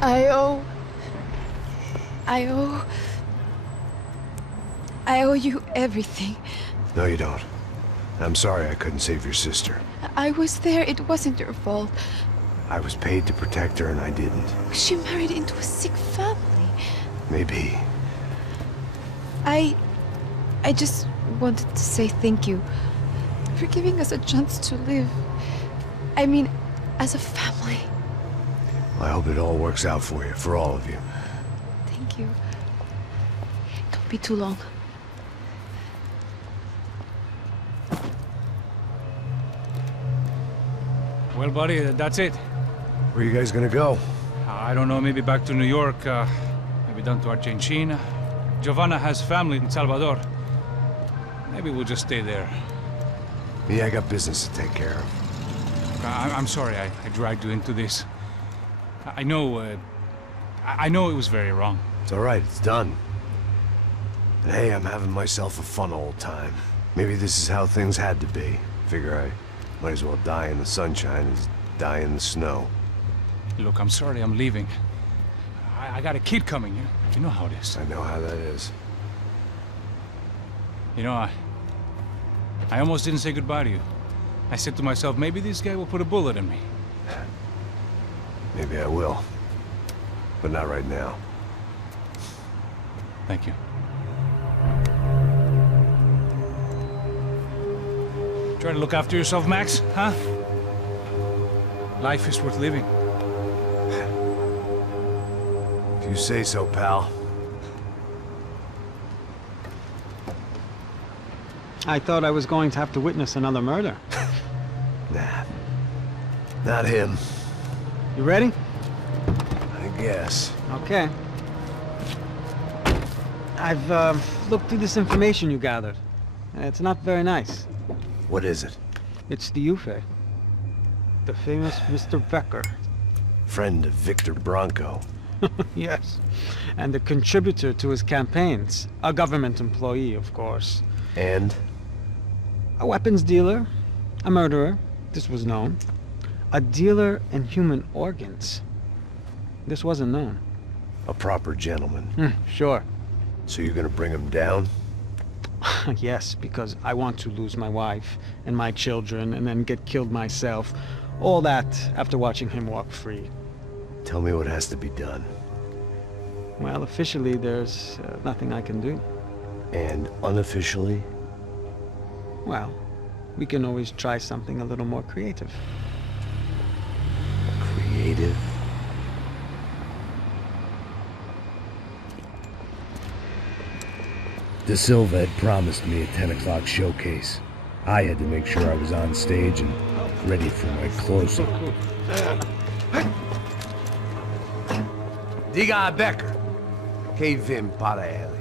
I owe you everything. No, you don't. I'm sorry I couldn't save your sister. I was there. It wasn't your fault. I was paid to protect her and I didn't. She married into a sick family. Maybe. I just wanted to say thank you for giving us a chance to live. I mean, as a family. I hope it all works out for you, for all of you. Thank you. Don't be too long. Well, buddy, that's it. Where are you guys gonna go? I don't know, maybe back to New York, maybe down to Argentina. Giovanna has family in Salvador. Maybe we'll just stay there. Me, I got business to take care of. I'm sorry I dragged you into this. I know it was very wrong. It's all right, it's done. And hey, I'm having myself a fun old time. Maybe this is how things had to be. Figure I might as well die in the sunshine as die in the snow. Look, I'm sorry I'm leaving. I got a kid coming. You know how it is. I know how that is. You know, I almost didn't say goodbye to you. I said to myself, maybe this guy will put a bullet in me. Maybe I will. But not right now. Thank you. Try to look after yourself, Max, huh? Life is worth living. If you say so, pal. I thought I was going to have to witness another murder. Nah. Not him. You ready? I guess. Okay. I've looked through this information you gathered. It's not very nice. What is it? It's the ⁴ the famous Mr. Becker. Friend of Victor Bronco. Yes. And a contributor to his campaigns. A government employee, of course. And? A weapons dealer. A murderer. This was known. A dealer in human organs. This wasn't known. A proper gentleman. Sure. So you're gonna bring him down? Yes, because I want to lose my wife and my children and then get killed myself. All that after watching him walk free. Tell me what has to be done. Well, officially there's nothing I can do. And unofficially? Well, we can always try something a little more creative. Creative? De Silva had promised me a 10 o'clock showcase. I had to make sure I was on stage and ready for my close-up. Diga a Becker que vem para ele.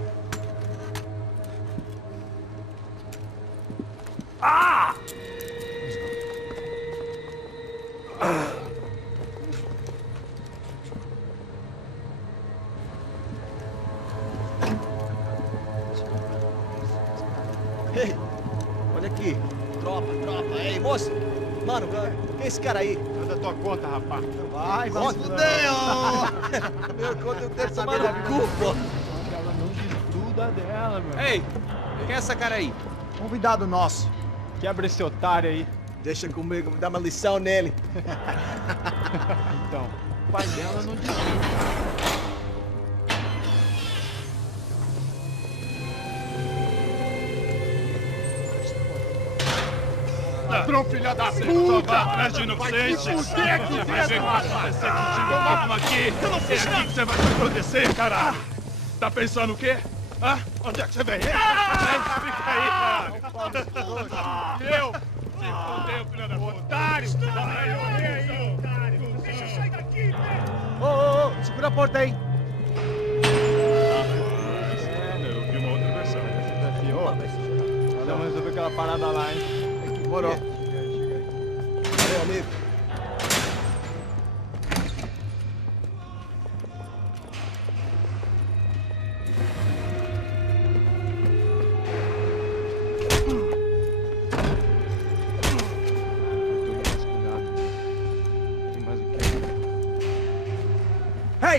Ah! Ei, olha aqui. Tropa. Ei, moço. Mano, quem é esse cara aí? Manda tua conta, rapaz. Vai se fuder, Meu conta eu tenho tomar no cu, pô. Ela não diz tudo a dela, meu. Ei, quem é essa cara aí? Convidado nosso. Quebra esse otário aí. Deixa comigo, me dá uma lição nele. Então, o pai dela não diz tudo. Ladrão, filha da puta! Atrás de inocente! Vai ver o que vai acontecer contigo, vamos aqui! Eu não fiz nada! Você vai me proteger, caralho! Tá pensando o quê? Hã? Onde é que você vem? Fica aí, cara! Eu? Se fodeu, filha da puta! Otário! Deixa eu sair daqui, velho! Ô, segura a porta aí! Eu vi uma outra versão. Vamos resolver aquela parada lá, hein? Demorou. Valeu, amigo. Hey!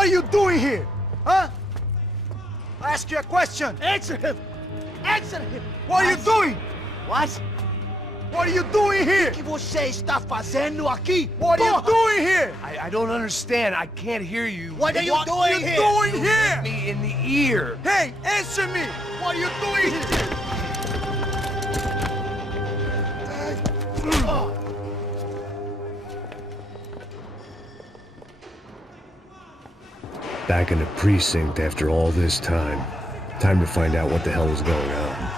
What are you doing here? Huh? I ask you a question. Answer him. Answer him. What are you doing? What? What are you doing here? O que você está fazendo aqui? What are you doing here? I don't understand. I can't hear you. What are you doing here? What are you doing here? Me in the ear. Hey, answer me. What are you doing here? Back in the precinct after all this time. Time to find out what the hell is going on.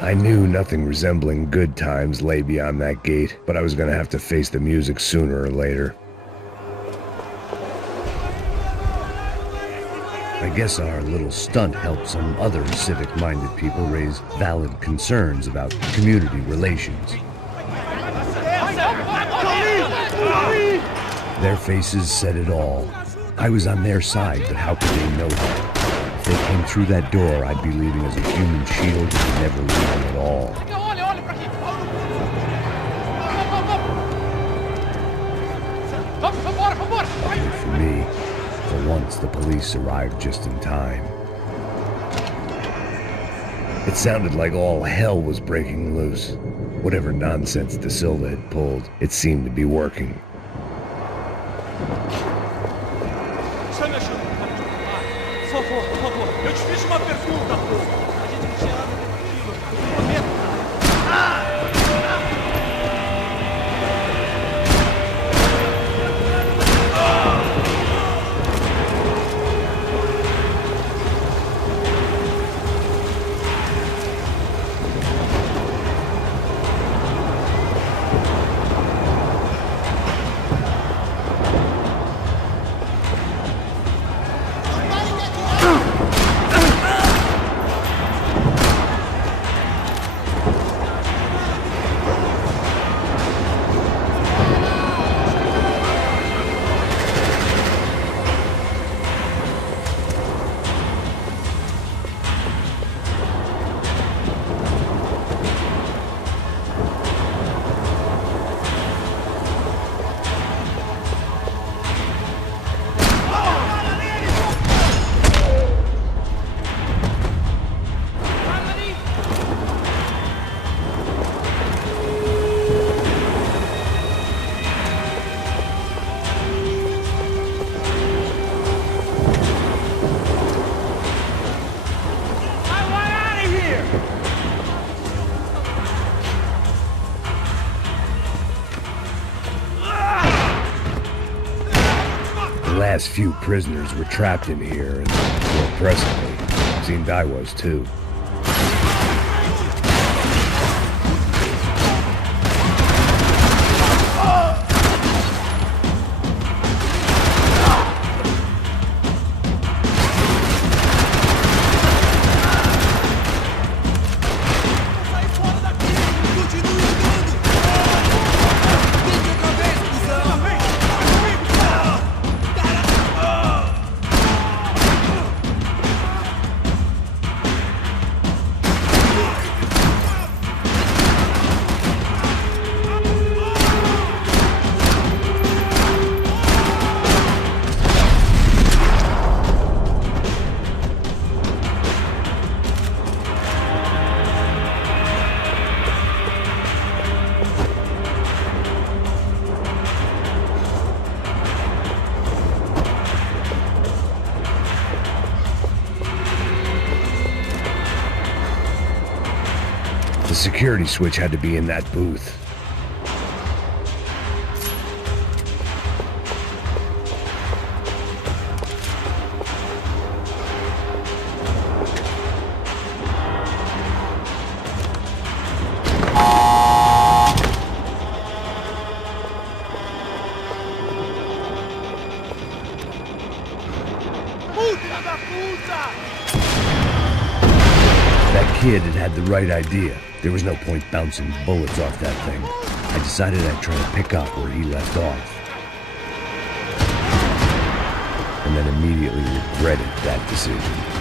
I knew nothing resembling good times lay beyond that gate, but I was gonna have to face the music sooner or later. I guess our little stunt helped some other civic-minded people raise valid concerns about community relations. Their faces said it all. I was on their side, but how could they know that? If they came through that door, I'd be leaving as a human shield and never leaving at all. And for me, for once the police arrived just in time. It sounded like all hell was breaking loose. Whatever nonsense De Silva had pulled, it seemed to be working. Por favor, eu te fiz uma pergunta, pô. A gente não tinha nada daquilo. The last few prisoners were trapped in here, and more presently, seemed I was too. The security switch had to be in that booth. kid had had the right idea. There was no point bouncing bullets off that thing. I decided I'd try to pick up where he left off. And then immediately regretted that decision.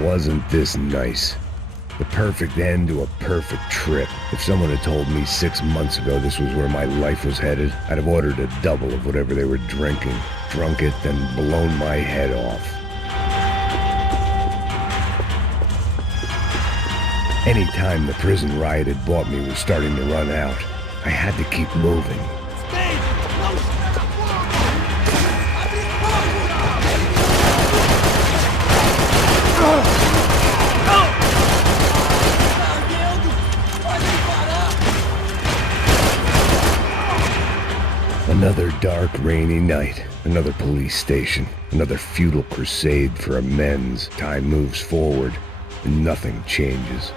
Wasn't this nice? The perfect end to a perfect trip. If someone had told me 6 months ago this was where my life was headed, I'd have ordered a double of whatever they were drinking, drunk it, then blown my head off. Any time the prison riot had bought me was starting to run out. I had to keep moving. Another dark, rainy night. Another police station. Another futile crusade for amends. Time moves forward, and nothing changes.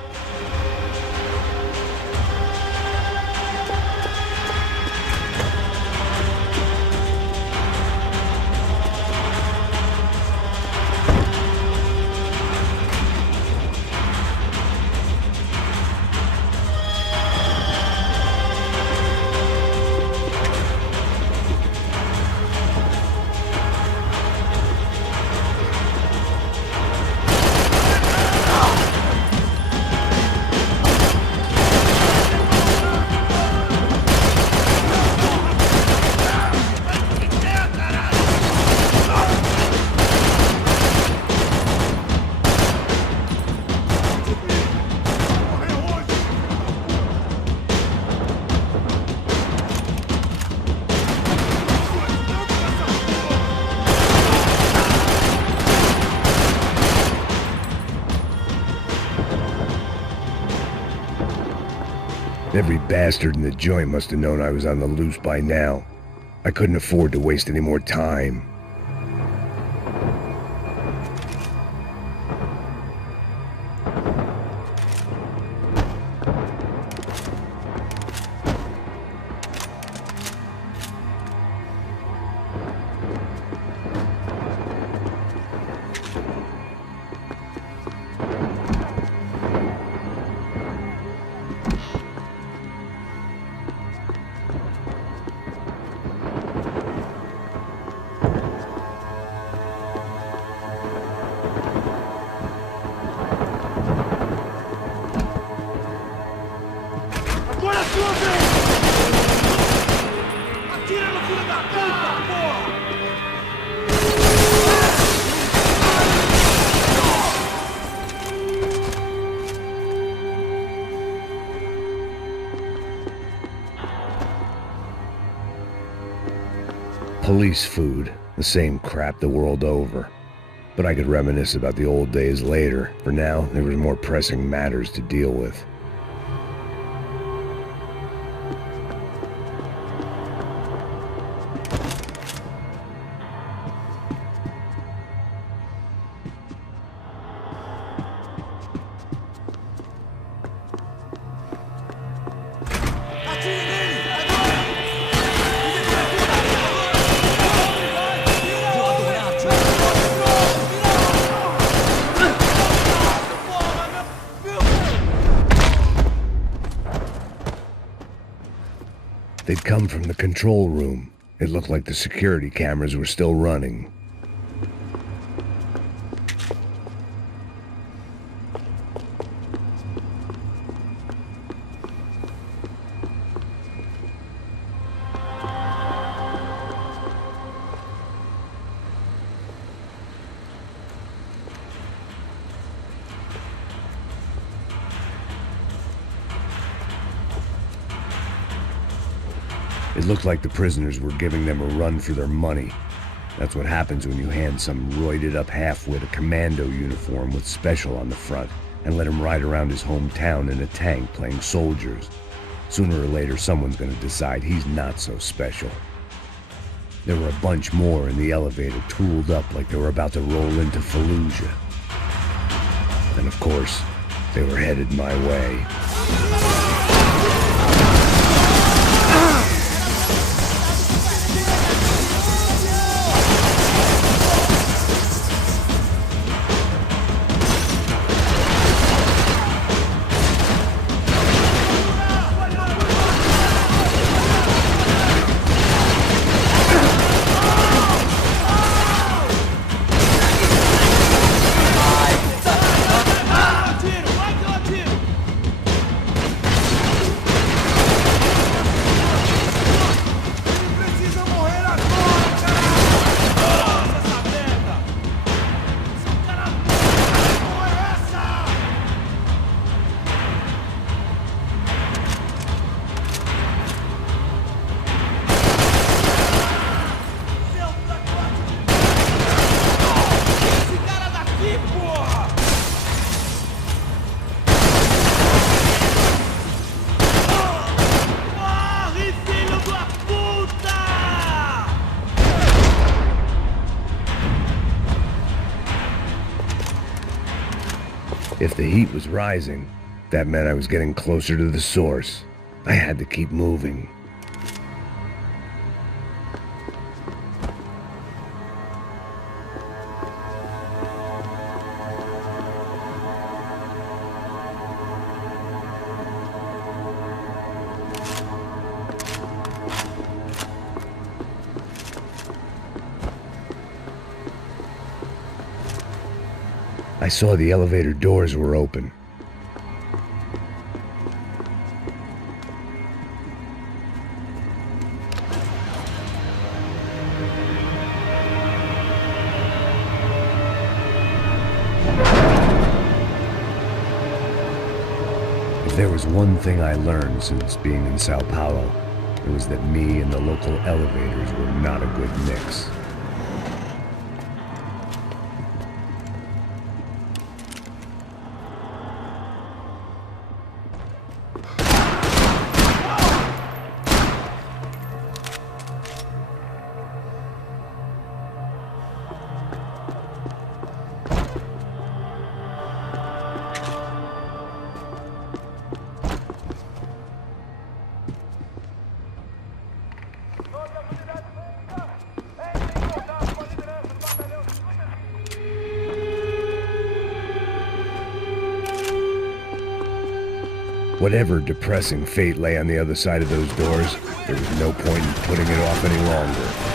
Every bastard in the joint must have known I was on the loose by now. I couldn't afford to waste any more time. Police food, the same crap the world over. But I could reminisce about the old days later. For now, there was more pressing matters to deal with. They'd come from the control room. It looked like the security cameras were still running. It looked like the prisoners were giving them a run for their money. That's what happens when you hand some roided-up halfwit a commando uniform with special on the front and let him ride around his hometown in a tank playing soldiers. Sooner or later, someone's gonna decide he's not so special. There were a bunch more in the elevator, tooled up like they were about to roll into Fallujah. And of course, they were headed my way. If the heat was rising, that meant I was getting closer to the source. I had to keep moving. I saw the elevator doors were open. If there was one thing I learned since being in Sao Paulo, it was that me and the local elevators were not a good mix. Whatever depressing fate lay on the other side of those doors, there was no point in putting it off any longer.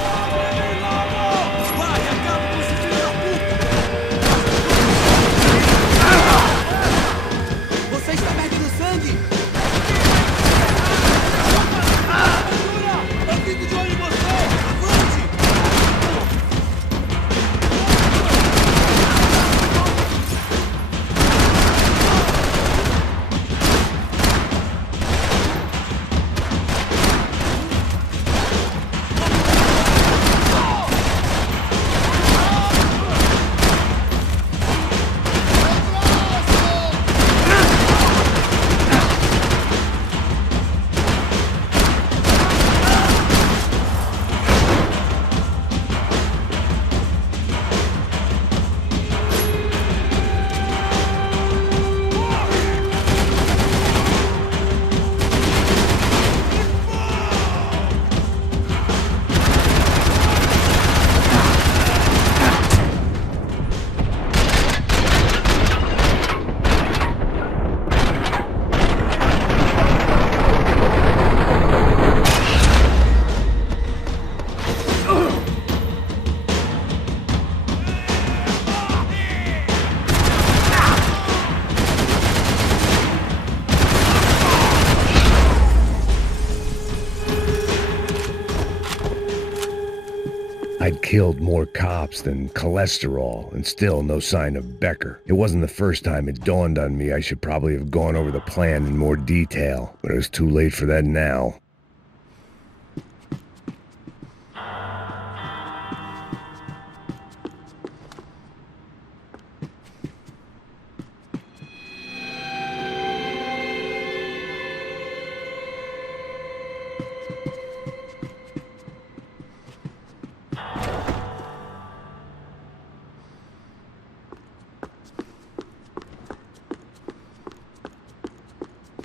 I'd killed more cops than cholesterol, and still no sign of Becker. It wasn't the first time it dawned on me I should probably have gone over the plan in more detail, but it was too late for that now.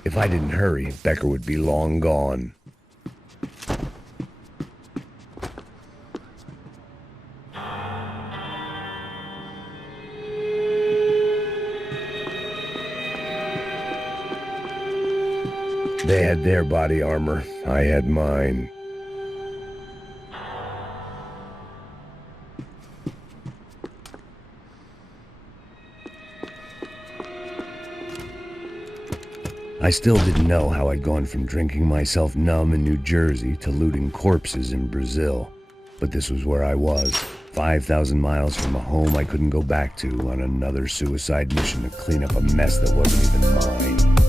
If I didn't hurry, Becker would be long gone. They had their body armor, I had mine. I still didn't know how I'd gone from drinking myself numb in New Jersey to looting corpses in Brazil. But this was where I was, 5,000 miles from a home I couldn't go back to, on another suicide mission to clean up a mess that wasn't even mine.